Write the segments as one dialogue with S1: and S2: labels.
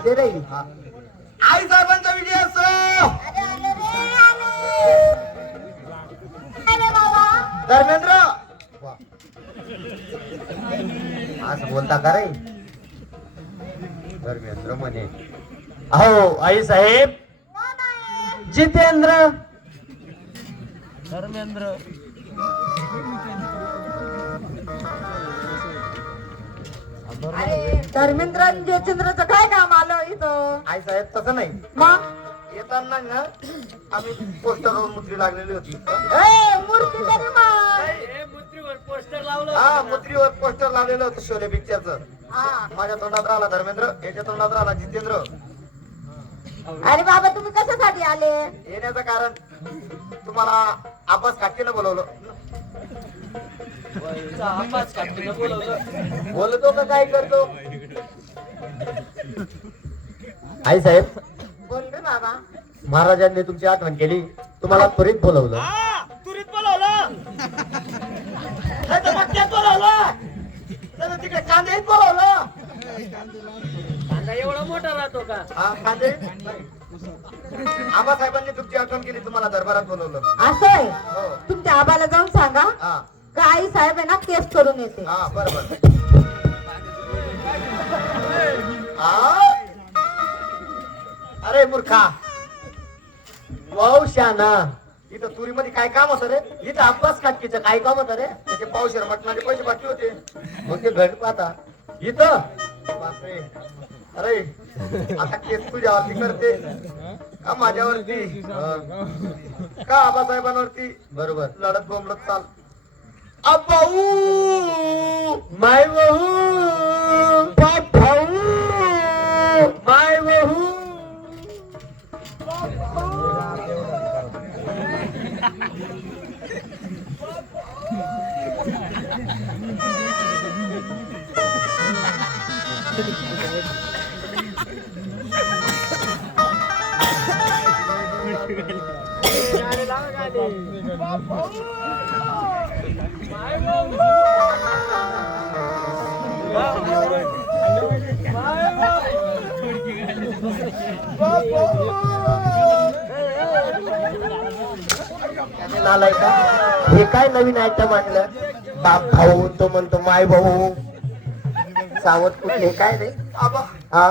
S1: आले रे.
S2: आई साहेबांचा विजय असो. धर्मेंद्र असं बोलता का रे? धर्मेंद्र म्हणे.
S1: हो आई साहेब. जितेंद्र.
S3: धर्मेंद्र.
S4: धर्मेंद्र आणि जयचंद्रचं काय काम आलं इथं?
S2: आई साहेब तसं नाही.
S4: मग
S2: येताना ना आम्ही पोस्टरवर मुद्री लागलेली होती.
S4: मूर्ती तरी मग.
S3: मूर्तीवर पोस्टर लावलं.
S2: हा मुद्रीवर पोस्टर लावलेलं होतं शोले पिक्चरचं.
S4: हा.
S2: माझ्या तोंडात राहिला धर्मेंद्र, याच्या तोंडात राहिला जितेंद्र.
S4: अरे बाबा तुम्ही कशासाठी आले?
S2: येण्याचं कारण तुम्हाला आबास काकीनं बोलवलं.
S3: आपाच काकीनं बोलवलं.
S2: बोलतो का काय करतो?
S1: आई साहेब,
S4: बोल रे बाबा.
S1: महाराजांनी तुमची आठवण केली, तुम्हाला त्वरित बोलवलं.
S3: तुरीत बोलवलं.
S2: मक्यात बोलवलं. त्यानं तिकडे कांदेत बोलवलं.
S3: कांदा एवढा मोठा राहतो का?
S2: हा कांदे. आबासाहेबांनी तुमची आठवण केली, तुम्हाला दरबारात बोलवलं.
S4: असं आहे.
S2: हो.
S4: तुमच्या आबाला जाऊन सांगा
S2: हा
S4: का आई साहेब आहे ना केस करून येते.
S2: हा बरोबर. अरे मूर्खा,
S1: वाव शाना.
S2: इथं तुरीमध्ये काय काम होतं रे?
S1: इथं अब्बास काटकीचं काय काम होतं रे?
S2: त्याचे पावशेर मटणाचे पैसे बाकी होते.
S1: मग ते घट पाहता इथं.
S2: बापरे. अरे आता केस तुझ्यावरती करते का माझ्यावरती का आबासाहेबांवरती?
S1: बरोबर.
S2: लढत बोंबलत चाल.
S1: अब्बाऊ माय बहू बाप भाऊ माय बहू. नालाय का? हे काय नवीन आयटम आणलं? बाप भाऊ तो म्हणतो माय भाऊ. सावध कुठले काय रे?
S2: आबा
S1: हा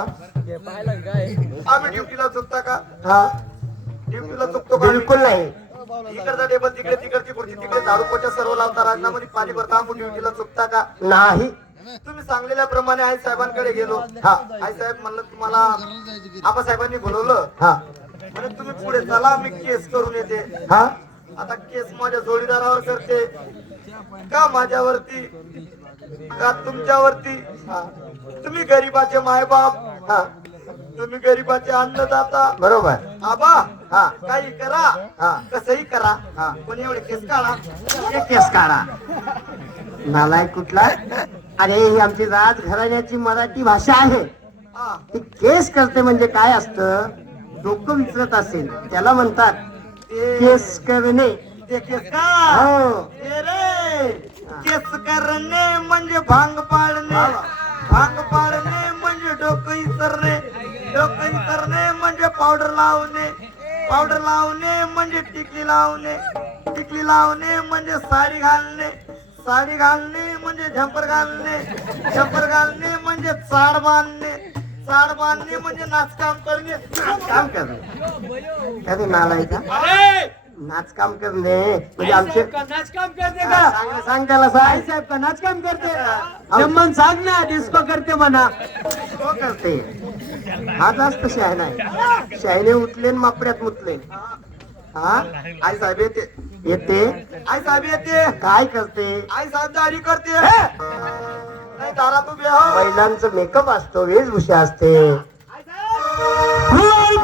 S2: आम्ही ड्युटीला चुकता का?
S1: हा
S2: ड्युटीला चुकतो का?
S1: बिलकुल नाही.
S2: इकडचा टेबल तिकडे, तिकडची खुर्ची तिकडे, झाडू पोछा सर्व लावता, राजनामध्ये पाणी भरता, आम्ही ड्युटीला चुकता का?
S1: नाही.
S2: तुम्ही सांगलेल्या प्रमाणे आई साहेबांकडे गेलो.
S1: हा.
S2: आई साहेब म्हणलं तुम्हाला आबासाहेबांनी बोलवलं.
S1: हा
S2: म्हणे तुम्ही पुढे चला, मी केस करून येते.
S1: हा
S2: आता केस माझ्या जोडीदारावर करते का माझ्यावरती का तुमच्यावरती? तुम्ही गरीबाचे मायबाप,
S1: हा
S2: तुम्ही गरीबाचे अन्नदाता.
S1: बरोबर.
S2: आबा
S1: हा.
S2: काही करा,
S1: हा.
S2: कसंही करा,
S1: हा.
S2: पण एवढे केस काढा.
S1: एक केस काढा. नालाय कुठला? अरे ही आमची राजघराण्याची मराठी भाषा आहे.
S2: हा.
S1: ती केस करते म्हणजे काय असतं? डोकं विचारत असेल त्याला म्हणतात
S2: ते
S1: केस करणे.
S2: ते केस का?
S1: हो.
S2: ते रे केस करणे म्हणजे भांग पाडणे, भांग पाडणे म्हणजे डोकं इसरणे, डोकं इसरणे म्हणजे पावडर लावणे, पावडर लावणे म्हणजे टिकली लावणे, टिकली लावणे म्हणजे साडी घालणे, साडी घालणे म्हणजे झंपर घालणे, झंपर घालणे म्हणजे चाड बांधणे, चाड बांधणे म्हणजे नाचकाम करणे.
S1: काम करणे. अरे नालाय का? नाचकाम करणे म्हणजे आमचे
S3: नाचकाम करते
S1: सांग त्याला साई साहेब का नाचकाम करते. जमन सांग ना. डिस्को करते म्हणा. डिस्को करते. हा जास्त शहाणा आहे. शहाणे उठले न मापड्यात मुतले. हा
S2: आई साहेब येते,
S1: येते.
S2: आई साहेब येते,
S1: काय करते?
S2: आई साहेब दाढी करते. नाही दारात उभे हो.
S1: महिलांचं मेकअप असतो, वेशभूषा असते.
S2: आई साहेब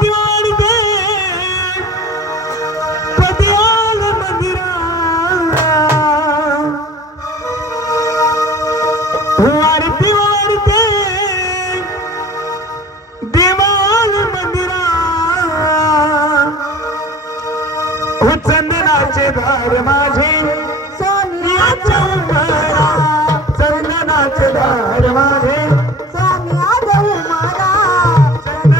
S1: चंदनाचे धार माझे सोन्याच्या उमरा, चंदनाचे धार माझे सोन्याच्या उमरा.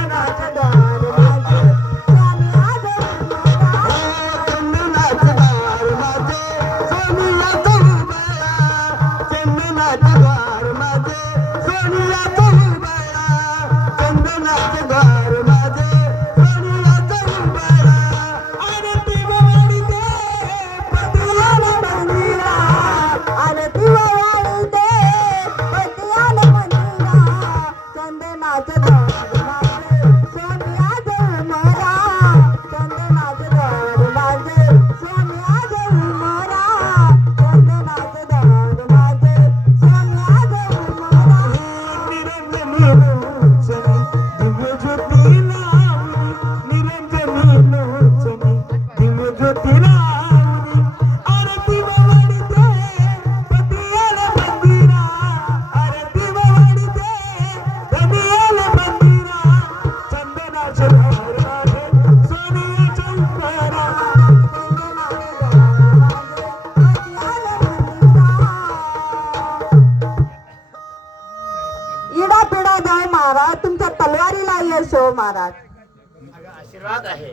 S1: चंदनाचे दार माझे सोनियाचा रुबारा आरती वाढते पतियाला मंदिरा
S4: आरती वाढते पतियाला मंदिरा चंदनाचे दार माझे सोनियाचा रुबारा चंदनाचे दार माझे सोनियाचा रुबारा चंदनाचे दार माझे सोनियाचा रुबारा
S1: निरंजनी लोचनी दिव्य ज्योती लावणी निरंजनी लोचनी दिव्य ज्योती लावणी आरती वाढते पतियाला मंदिरा आरती वाढते पतियाला मंदिरा चंदनाचे दार माझे सोनियाचा रुबारा
S4: इडा पिडा जाय महाराज तुमच्या तलवारीला यश हो महाराज
S3: आशीर्वाद आहे.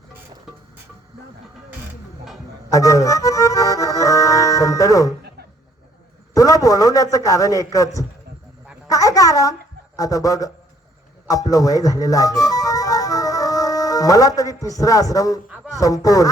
S1: अगं शंतनू तुला बोलवण्याचं कारण एकच.
S4: काय कारण
S1: आता बघ आपलं वय झालेलं आहे. मला तरी तिसरा आश्रम संपून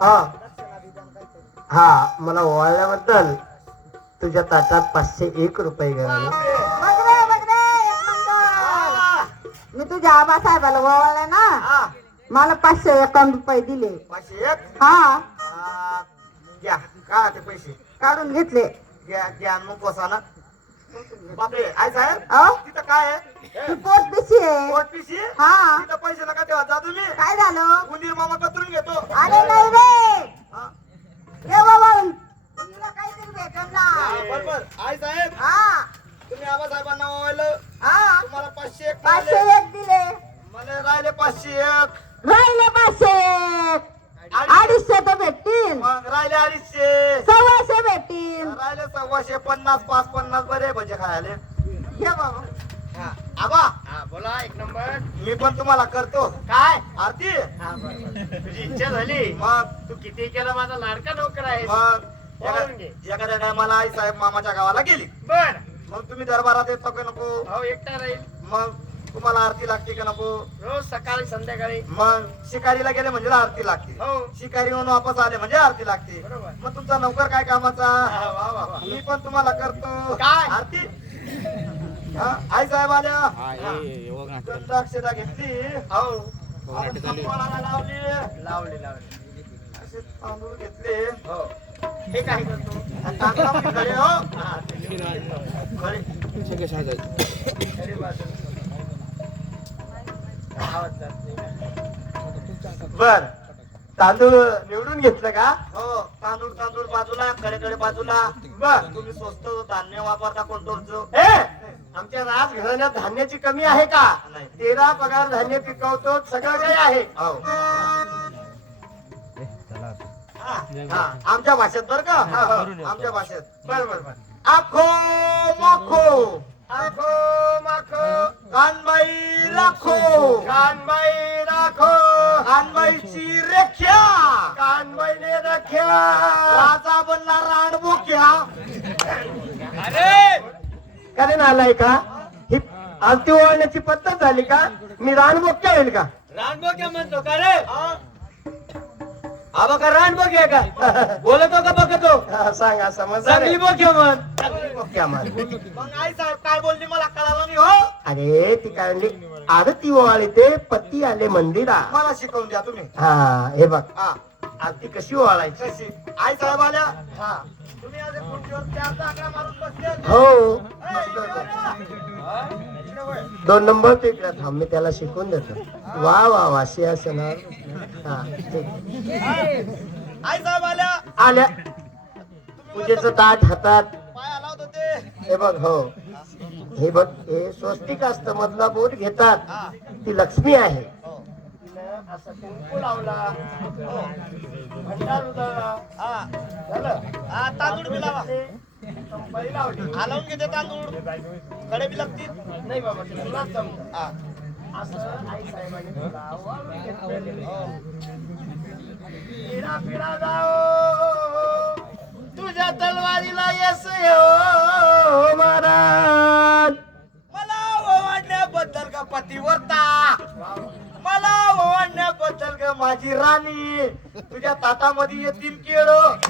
S1: हा मला ओवाळल्याबद्दल तुझ्या ताटात 501 रुपये घालून
S4: बघ रे, एक नंबर. मी तुझ्या आबासाहेबाला ओवाळलं ना मला 551 रुपये दिले.
S2: 501
S4: हा
S2: घ्या का ते पैसे
S4: काढून घेतले.
S2: घ्या घ्या मग बसा बापरे आई साहेब
S4: अहो,
S2: तिथं काय आहे
S4: ती पोट पिशी आहे.
S2: पोट पिशी
S4: हा
S2: तिथं पैसे नका तेव्हा जा तुम्ही
S4: काय झालं
S2: उंदीर मामा कतरून घेतो
S4: अरे नाही रे
S2: हा.
S4: ये ओवाळून तुला काहीतरी भेटल ना.
S2: बरोबर आई साहेब
S4: हा
S2: तुम्ही आबासाहेबांना ओवाळलं
S4: हा
S2: तुम्हाला 501 मिळाले.
S4: 501 दिले
S2: मला राहिले 501
S4: राहिले 501 250 तर भेटतील
S2: मग राहिले 250
S4: 100 भेटतील.
S2: राहिले 150 550 बरे भजे खायले
S4: घे बाबा
S2: हा. आबा
S3: हा बोला एक नंबर.
S2: मी पण तुम्हाला करतो
S3: काय
S2: आरती
S3: हा, बरं. तुझी इच्छा झाली
S2: मग
S3: तू किती केलं माझा लाडका नोकर आहे.
S2: मग
S3: बोलून घे.
S2: एखाद्या टायमाला आई साहेब मामाच्या गावाला गेली
S3: बर
S2: मग तुम्ही दरबारात येतो का नको
S3: हो एकटा राहील.
S2: मग तुम्हाला आरती लागते का नको
S3: रोज सकाळी संध्याकाळी.
S2: मग शिकारीला गेले म्हणजे आरती लागते
S3: हो
S2: शिकारी म्हणून वापस आले म्हणजे आरती लागते
S3: बरोबर.
S2: मग तुमचा नौकर काय कामाचा
S3: हा, वा, वा, वा.
S2: मी पण तुम्हाला करतो
S3: काय?
S2: आरती हा, आई साहेब आल्या दोन अक्षता घेतली
S3: हो
S2: आपण संपवायला लावली
S3: लावली लावली.
S2: असे तांदूळ घेतले
S3: हो हे काय करतो.
S2: आणि तांदूळ खडे हो
S3: हा,
S2: खडे
S3: खरी बात आहे. आवाज जात नाही.
S1: बर तांदूळ निवडून घेतलं का?
S2: हो तांदूळ तांदूळ बाजूला खडे बाजूला बर तुम्ही स्वस्त धान्य वापरता कोणतो
S1: आमच्या राजघराण्यात धान्याची कमी आहे का?
S2: नाही.
S1: 13 पगार धान्य पिकवतो सगळं काही आहे.
S2: हो हा, आमच्या भाषेत बर का आमच्या भाषेत बर बर बर आखो माखो
S3: आखो माखो
S2: कानबाई लाखो
S3: कानबाई राखो
S2: कानबाईची रेख्या
S3: कानबाईने रख्या.
S2: राजा बनला राणबोक्या
S3: अरे
S1: कारण आलाय का? ही आरती ओवाळण्याची पद्धत झाली का? मी रानबोक्या होईल का?
S3: रानबो क्या म्हणतो का रे.
S1: आबा का रानबोक्या का? बोलतो का बघतो? सांगा समज चांगली बोक्या म्हण. बोक्या म्हण.
S2: मग आई साहेब काय बोलली मला कळालं नाही हो
S1: अरे ती काय म्हणली आरती ओवाळी ते पती आले मंदिरा.
S2: मला शिकवून द्या तुम्ही
S1: हा हे बघ
S2: हा
S1: आरती कशी ओवाळायची?
S2: कशी आई साहेब आल्या
S1: हा
S2: तुम्ही आज खुर्चीवर चारचा आकडा मारून बसले
S1: हो
S2: ए, इकडे वळ.
S1: 2 नंबर टिकला थांब मी त्याला शिकवून देतो. वा वा वा अशी असणार. हा ठीक.
S2: आई साहेब आल्या
S1: आल्या पूजेचं ताट हातात.
S2: पाय लावत होते
S1: हे बघ हो हे बघ हे स्वस्तिक असतं मधला बोट घेतात. ती लक्ष्मी आहे. तिनं असा कुंकू लावला भंडार उधळला.
S2: हा
S1: झालं
S2: हा तांदूळ बी लावा
S1: संपाई लावली.
S2: हलवून घेते तांदूळ कडे बी लागतील
S1: नाही बाबा ते तुला जमतं.
S2: हा
S1: असं आई साहेबांनी तुला ओवाळून घेतलेलं.
S2: हो.
S1: पिढा पिढा जाओ तुझ्या तलवारीला यश हो महाराज.
S2: मला ओवाळण्याबद्दल का पतिव्रता मला ओवाळण्याबद्दल ग माझी राणी, तुझ्या ताटामध्ये येतील केळ.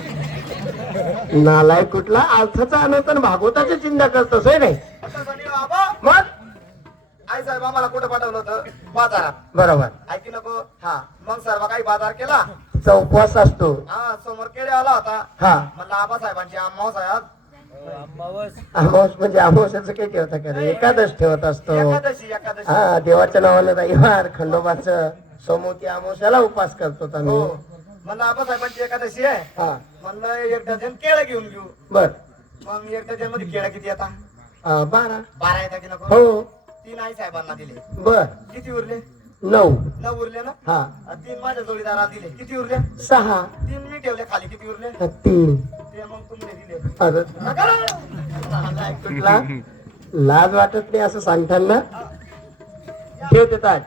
S1: नालायक कुठला अर्थाचा अनर्थ भागवताची चिंता करतोस होय नाही?
S2: आता म्हणे बाबा,
S1: मग
S2: आई साहेब आम्हाला कुठं पाठवलं होतं? बाजारात.
S1: बरोबर,
S2: ऐकी नको. हा, मग सर्व काही बाजार केला.
S1: तिचा उपवास असतो.
S2: हा, समोर केळे आला होता.
S1: हा,
S2: म्हणलं आबासाहेबांची अम्मा साहेब,
S1: अमावस म्हणजे अमावस्याचं काही ठेवता का रे? एकादश ठेवत असतो.
S2: एकादशी एकादशी.
S1: हा, देवाच्या नावानं रविवार खंडोबाचं सोमवती अमावस्याला उपवास करतो
S2: हो,
S1: आम्ही.
S2: म्हणलं आबासाहेबांची एकादशी आहे.
S1: हा,
S2: म्हणलं एक डझन केळं घेऊन घेऊ.
S1: बर.
S2: मग एक डझन मध्ये केळं किती येतात?
S1: 12.
S2: 12 येतात की नको?
S1: हो,
S2: 3 आई साहेबांना दिले.
S1: बर.
S2: किती उरले?
S1: 9.
S2: 9 उरले ना?
S1: हा,
S2: 3 माझ्या जोडीदाराला दिले. किती उरले?
S1: 6.
S2: 3 मी ठेवले खाली. किती उरले?
S1: 3.
S2: ते मग तुम्ही दिले.
S1: अरे, नालायक कुठला लाज वाटत नाही असं सांगताना? ठेव ते ताट.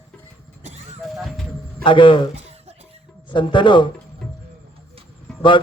S1: अग संतनो बघ,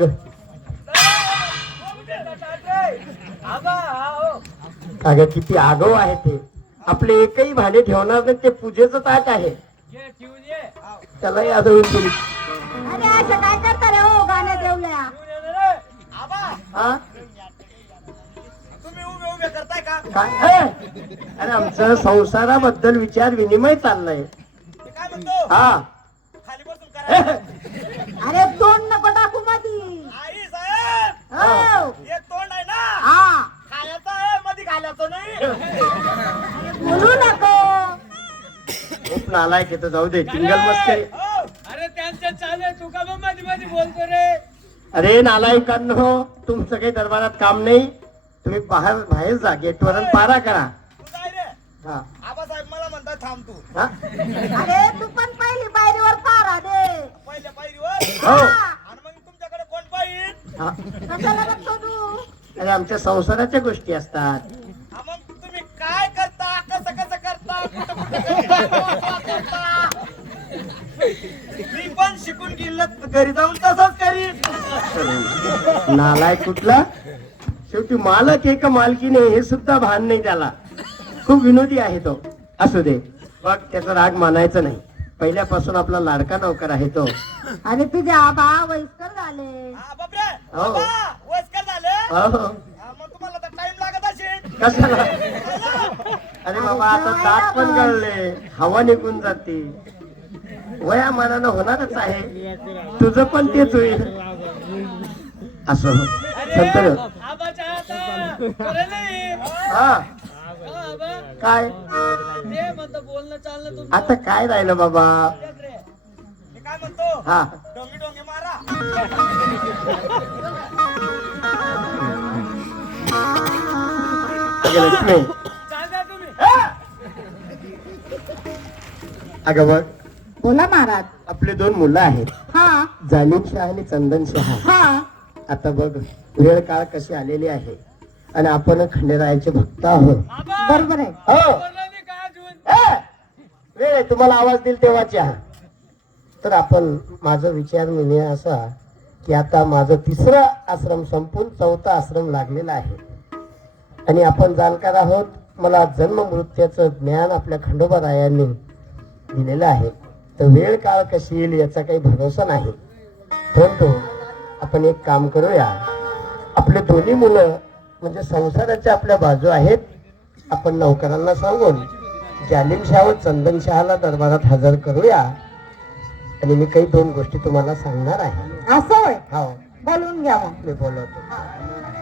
S1: अगं किती आगाऊ आहे ते. आपले एकही भांडे ठेवणार नाही, ते पूजेचं ताट आहे. त्यालाही आजवून दिली.
S4: अरे असं काय करता रे हो गाण्या देवल्या?
S2: आबा,
S1: हा,
S2: तुम्ही उभे उभे करताय का?
S1: काय हे? अरे आमचं संसाराबद्दल विचार विनिमय चाललाय.
S2: ते काय म्हणतो?
S1: हा,
S2: खाली बसून करा.
S4: अरे तोंड नको टाकू मधी.
S2: आई साहेब,
S4: हो.
S2: एक तोंड आहे ना,
S4: हा,
S2: खायचं आहे, मध्ये घालायचं नाही.
S4: बोलू नको.
S1: खूप नालायक येतो. जाऊ दे, टिंगल मस्करी.
S2: हो.
S3: अरे त्यांचं चालू आहे, तू का मग मध्ये मध्ये बोलतो रे?
S1: अरे नालायकांनो, तुमचं काही दरबारात काम नाही. तुम्ही बाहेर जा, गेटवर पारा करा.
S2: तू जाय रे.
S1: हा,
S2: आबासाहेब मला म्हणतात थांब तू.
S1: हा,
S4: अरे तू पण पहिली पायरीवर पारा दे.
S2: पहिल्या पायरीवर.
S1: हो.
S2: आणि मग तुमच्याकडे कोण पाहिजे?
S1: हा.
S4: कशाला बघतो तू?
S1: अरे आमच्या संसाराच्या गोष्टी असतात.
S2: मग तुम्ही काय करता, कसं कसं करता, कुठं कुठं करता? मी पण शिकून गेलं, घरी जाऊन तसंच करीन.
S1: नालायक कुठला? शेवटी मालक आहे का मालकी नाही हे सुद्धा भान नाही त्याला. खूप विनोदी आहे तो. असू दे, बघ त्याचा राग मानायचा नाही. पहिल्यापासून आपला लाडका नौकर आहे तो.
S4: अरे तुझे आबा वयस्कर झाले.
S2: हा, बापरे.
S1: हो.
S2: बाबा, वयस्कर झाले.
S1: हो,
S2: हा, मग तुम्हाला तर टाइम लागत असेल.
S1: कशाला? अरे बाबा, आता दात पण गळले, हवा निघून जाते. वयामानानं होणारच आहे. तुझं पण तेच होईल. असं हो. संत
S3: आबाच्या हातात करेल नाही.
S1: हा,
S3: हा, आबा.
S1: काय
S3: ते म्हणतं बोलणं चालणं तुमचं.
S1: आता काय राहिलं बाबा?
S2: मी काय म्हणतो?
S1: हा,
S2: डोंगी डोंगी मारा.
S1: अगं लक्ष्मी,
S3: जा तुम्ही.
S1: अगं बघ,
S4: बोला महाराज.
S1: आपले 2 मुलं आहेत,
S4: हा
S1: जालिम शहा आणि चंदन शहा.
S4: हा.
S1: आता बघ, वेळ काळ कशी आलेली आहे आणि आपण खंडेरायाचे भक्त आहोत.
S3: आबा,
S4: बरोबर आहे.
S1: हो,
S3: बोलला नाही का अजून?
S1: वेळ आहे, तुम्हाला आवाज देईल तेव्हाची आहे. तर आपण, माझा विचार म्हणजे असा की आता माझं 3रा आश्रम संपून 4था आश्रम लागलेला आहे आणि आपण जाणकार आहोत. मला जन्म मृत्यूचं ज्ञान आपल्या खंडोबारायांनी दिलेलं आहे. तर वेळ काळ कशी येईल याचा काही भरोसा नाही. परंतु आपण एक काम करूया. आपले दोन्ही मुलं म्हणजे संसाराच्या आपल्या बाजू आहेत. आपण नौकरांना सांगून जालिम शाह व चंदन शहाला दरबारात हजर करूया आणि मी काही 2 गोष्टी तुम्हाला सांगणार आहे.
S4: असं होय.
S1: हो,
S4: बोलून घ्या मग.
S1: मी बोलवतो.